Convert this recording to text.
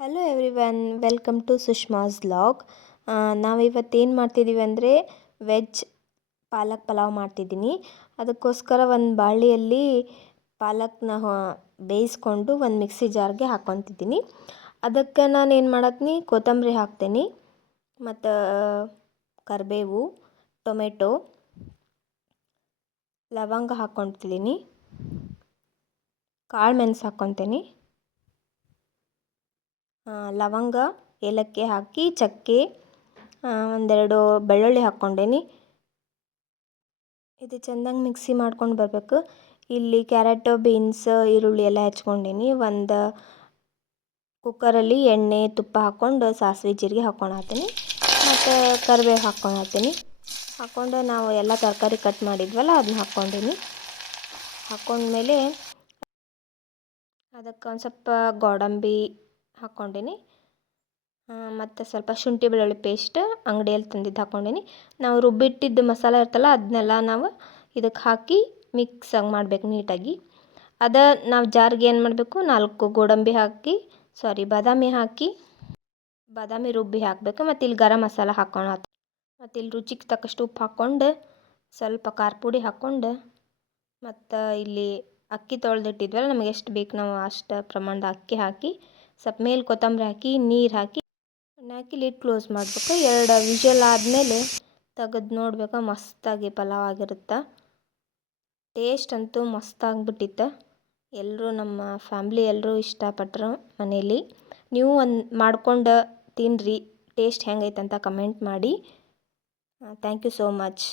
Hello everyone, welcome to Sushma's vlog. ನಾವಿವತ್ತೇನು ಮಾಡ್ತಿದ್ದೀವಿ ಅಂದರೆ ವೆಜ್ ಪಾಲಕ್ ಪಲಾವ್ ಮಾಡ್ತಿದ್ದೀನಿ. ಅದಕ್ಕೋಸ್ಕರ ಒಂದು ಬಾಣಲಿಯಲ್ಲಿ ಪಾಲಕ್ನ ಬೇಯಿಸ್ಕೊಂಡು ಒಂದು ಮಿಕ್ಸಿ ಜಾರ್ಗೆ ಹಾಕ್ಕೊತಿದ್ದೀನಿ. ಅದಕ್ಕೆ ನಾನು ಏನು ಮಾಡತ್ತೀನಿ, ಕೊತ್ತಂಬರಿ ಹಾಕ್ತೀನಿ, ಮತ್ತು ಕರಿಬೇವು, ಟೊಮೆಟೊ, ಲವಂಗ ಹಾಕ್ಕೊತಿದ್ದೀನಿ, ಕಾಳು ಮೆಣಸು ಹಾಕ್ಕೊತೀನಿ, ಲವಂಗ, ಏಲಕ್ಕಿ ಹಾಕಿ ಚಕ್ಕೆ, ಒಂದೆರಡು ಬೆಳ್ಳುಳ್ಳಿ ಹಾಕ್ಕೊಂಡೇನಿ. ಇದು ಚೆಂದಾಗಿ ಮಿಕ್ಸಿ ಮಾಡ್ಕೊಂಡು ಬರಬೇಕು. ಇಲ್ಲಿ ಕ್ಯಾರೆಟು, ಬೀನ್ಸ್, ಈರುಳ್ಳಿ ಎಲ್ಲ ಹೆಚ್ಕೊಂಡೀನಿ. ಒಂದು ಕುಕ್ಕರಲ್ಲಿ ಎಣ್ಣೆ ತುಪ್ಪ ಹಾಕ್ಕೊಂಡು ಸಾಸಿವೆ ಜೀರಿಗೆ ಹಾಕ್ಕೊಳತ್ತೀನಿ, ಮತ್ತು ಕರಿಬೇವು ಹಾಕ್ಕೊಳತ್ತೀನಿ. ಹಾಕ್ಕೊಂಡು ನಾವು ಎಲ್ಲ ತರಕಾರಿ ಕಟ್ ಮಾಡಿದ್ವಲ್ಲ ಅದನ್ನ ಹಾಕ್ಕೊಂಡೀನಿ. ಹಾಕ್ಕೊಂಡ್ಮೇಲೆ ಅದಕ್ಕೆ ಒಂದು ಸ್ವಲ್ಪ ಗೋಡಂಬಿ ಹಾಕ್ಕೊಂಡೀನಿ, ಮತ್ತು ಸ್ವಲ್ಪ ಶುಂಠಿ ಬೆಳ್ಳುಳ್ಳಿ ಪೇಸ್ಟ್ ಅಂಗಡಿಯಲ್ಲಿ ತಂದಿದ್ದು ಹಾಕ್ಕೊಂಡೀನಿ. ನಾವು ರುಬ್ಬಿಟ್ಟಿದ್ದು ಮಸಾಲೆ ಇರ್ತಲ್ಲ ಅದನ್ನೆಲ್ಲ ನಾವು ಇದಕ್ಕೆ ಹಾಕಿ ಮಿಕ್ಸಾಗಿ ಮಾಡಬೇಕು ನೀಟಾಗಿ. ನಾವು ಜಾರ್ಗೆ ಏನು ಮಾಡಬೇಕು, 4 ಗೋಡಂಬಿ ಹಾಕಿ ಬಾದಾಮಿ ರುಬ್ಬಿ ಹಾಕಬೇಕು. ಮತ್ತು ಇಲ್ಲಿ ಗರಂ ಮಸಾಲ ಹಾಕ್ಕೊಳತ್ತೆ, ಮತ್ತು ಇಲ್ಲಿ ರುಚಿಗೆ ತಕ್ಕಷ್ಟು ಉಪ್ಪು ಹಾಕ್ಕೊಂಡು ಸ್ವಲ್ಪ ಖಾರ ಪುಡಿ ಹಾಕ್ಕೊಂಡು, ಮತ್ತು ಇಲ್ಲಿ ಅಕ್ಕಿ ತೊಳೆದಿಟ್ಟಿದ್ವಲ್ಲ, ನಮಗೆ ಎಷ್ಟು ಬೇಕು ನಾವು ಅಷ್ಟು ಪ್ರಮಾಣದ ಅಕ್ಕಿ ಹಾಕಿ ಸ್ವಲ್ಪ ಮೇಲೆ ಕೊತ್ತಂಬರಿ ಹಾಕಿ ನೀರು ಹಾಕಿ ಲಿಡ್ ಕ್ಲೋಸ್ ಮಾಡಬೇಕು. 2 ವಿಷಲ್ ಆದಮೇಲೆ ತೆಗೆದು ನೋಡ್ಬೇಕು. ಮಸ್ತಾಗಿ ಪಲಾವ್ ಆಗಿರುತ್ತೆ. ಟೇಸ್ಟ್ ಅಂತೂ ಮಸ್ತಾಗಿಬಿಟ್ಟಿತ್ತು. ಎಲ್ಲರೂ ನಮ್ಮ ಫ್ಯಾಮ್ಲಿ ಎಲ್ಲರೂ ಇಷ್ಟಪಟ್ಟರು ಮನೇಲಿ. ನೀವು ಒಂದು ಮಾಡ್ಕೊಂಡು ತಿನ್ನಿರಿ, ಟೇಸ್ಟ್ ಹೆಂಗೈತೆ ಅಂತ ಕಮೆಂಟ್ ಮಾಡಿ. Thank you so much.